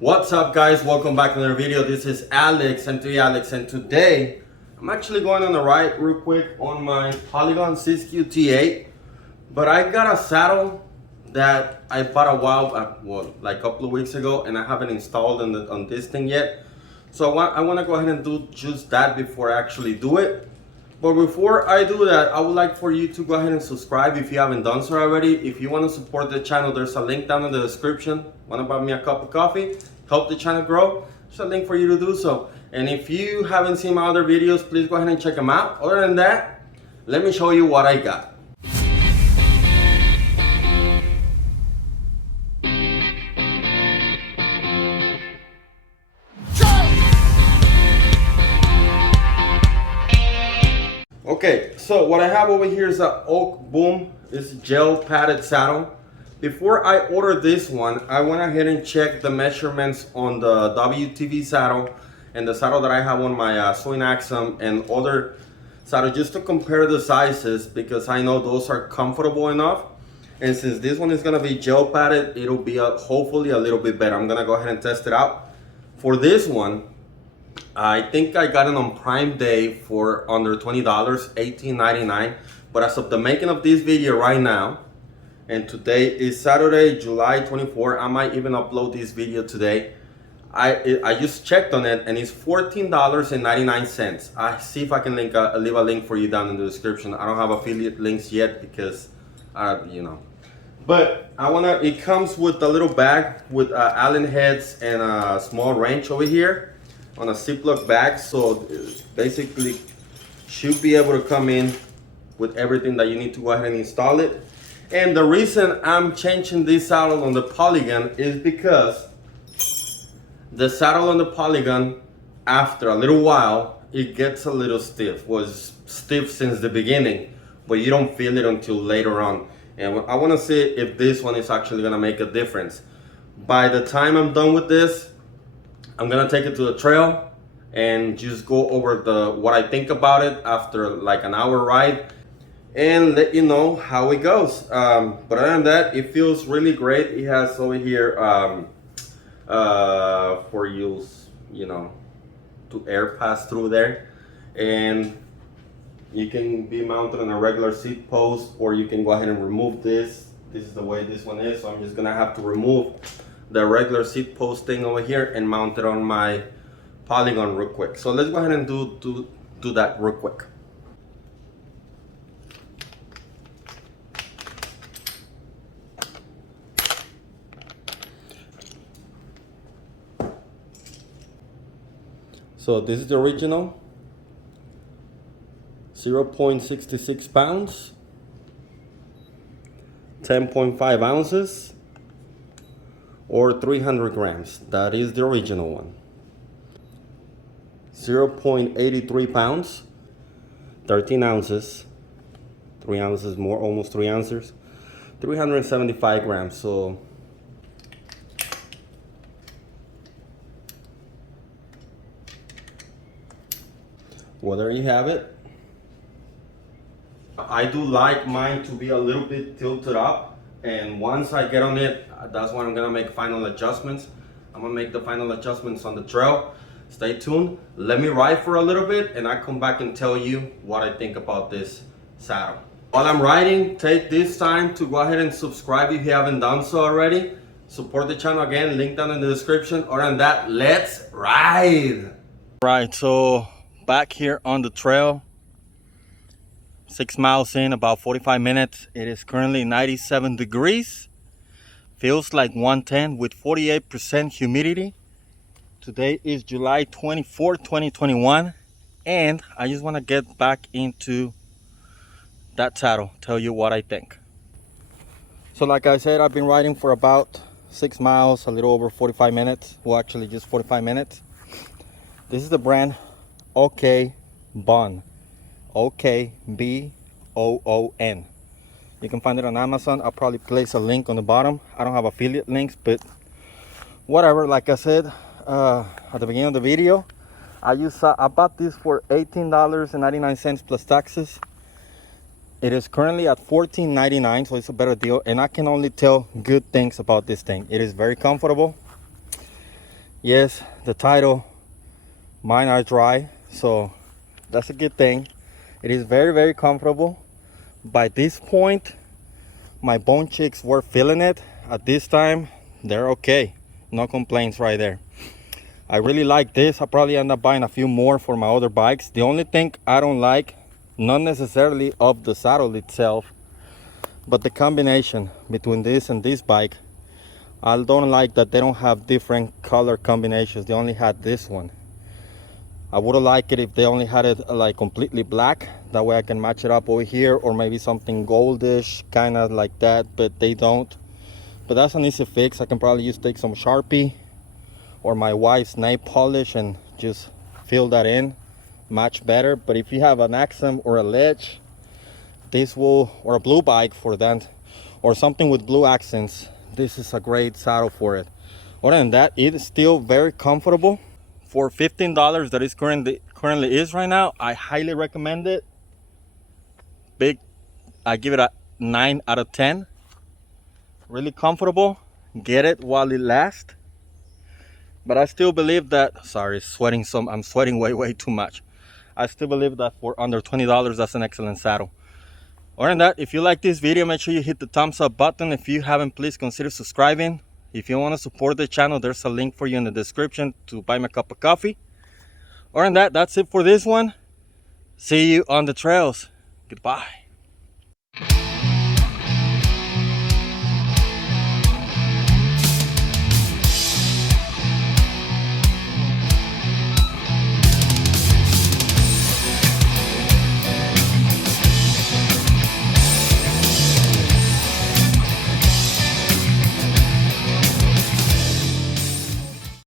What's up, guys? Welcome back to another video. This is Alex, mtblife, and today I'm actually going on the ride real quick on my Polygon 6QT8, but I got a saddle that I bought a while, like a couple of weeks ago, and I haven't installed on this thing yet. So I want to go ahead and do just that before I actually do it. But before I do that, I would like for you to go ahead and subscribe if you haven't done so already. If you want to support the channel, there's a link down in the description. Want to buy me a cup of coffee, help the channel grow? There's a link for you to do so. And if you haven't seen my other videos, please go ahead and check them out. Other than that, let me show you what I got. Okay, so what I have over here is a Oak Boom. It's gel padded saddle. Before I ordered this one, I went ahead and checked the measurements on the WTV saddle and the saddle that I have on my Swing Axum and other saddle, just to compare the sizes, because I know those are comfortable enough. And since this one is gonna be gel padded, it'll be hopefully a little bit better. I'm gonna go ahead and test it out. For this one, I think I got it on Prime Day for under $20, $18.99. But as of the making of this video right now, and today is Saturday, July 24, I might even upload this video today. I just checked on it and it's $14.99. I see if I can leave a link for you down in the description. I don't have affiliate links yet because, you know. But it comes with a little bag with Allen heads and a small wrench over here on a Ziploc bag, so basically should be able to come in with everything that you need to go ahead and install it. And the reason I'm changing this saddle on the Polygon is because the saddle on the Polygon, after a little while, it gets a little stiff. Was stiff since the beginning, but you don't feel it until later on. And I want to see if this one is actually going to make a difference. By the time I'm done with this, I'm gonna take it to the trail and just go over what I think about it after like an hour ride and let you know how it goes. But other than that, it feels really great. It has over here for use, you know, to air pass through there, and you can be mounted on a regular seat post, or you can go ahead and remove this. This is the way this one is, so I'm just gonna have to remove the regular seat post thing over here and mount it on my Polygon real quick. So let's go ahead and do that real quick. So this is the original, 0.66 pounds, 10.5 ounces, or 300 grams. That is the original one. 0.83 pounds, 13 ounces, 3 ounces more, almost 3 ounces, 375 grams. So well, there you have it. I do like mine to be a little bit tilted up, and once I get on it, that's when I'm gonna make final adjustments. I'm gonna make the final adjustments on the trail. Stay tuned. Let me ride for a little bit and I come back and tell you what I think about this saddle. While I'm riding, take this time to go ahead and subscribe if you haven't done so already. Support the channel again, link down in the description. Other than that, let's ride. Right, so back here on the trail, 6 miles in, about 45 minutes. It is currently 97 degrees. Feels like 110 with 48% humidity. Today is July 24, 2021. And I just want to get back into that saddle, tell you what I think. So like I said, I've been riding for about 6 miles, a little over 45 minutes. Well, actually just 45 minutes. This is the brand OK Bon. OKBOON. You can find it on Amazon. I'll probably place a link on the bottom. I don't have affiliate links, but whatever. Like I said at the beginning of the video, I bought this for $18.99 plus taxes. It is currently at $14.99, so it's a better deal, and I can only tell good things about this thing. It is very comfortable. Yes, the title, mine are dry, so that's a good thing. It is very, very comfortable. By this point, my bone chicks were feeling it. At this time, they're okay. No complaints right there. I really like this. I'll probably end up buying a few more for my other bikes. The only thing I don't like, not necessarily of the saddle itself, but the combination between this and this bike. I don't like that they don't have different color combinations. They only had this one. I would have liked it if they only had it like completely black. That way I can match it up over here, or maybe something goldish, kind of like that, but they don't. But that's an easy fix. I can probably just take some Sharpie or my wife's nail polish and just fill that in, match better. But if you have an Axum or a Ledge, this will, or a blue bike for that, or something with blue accents, this is a great saddle for it. Other than that, it is still very comfortable. For $15 that is currently is right now, I highly recommend it. I give it a 9 out of 10. Really comfortable. Get it while it lasts. But I still believe that, sorry, I'm sweating way too much. I still believe that for under $20, that's an excellent saddle. Other than that, if you like this video, make sure you hit the thumbs up button. If you haven't, please consider subscribing. If you want to support the channel, there's a link for you in the description to buy me a cup of coffee. Other than that, that's it for this one. See you on the trails. Goodbye.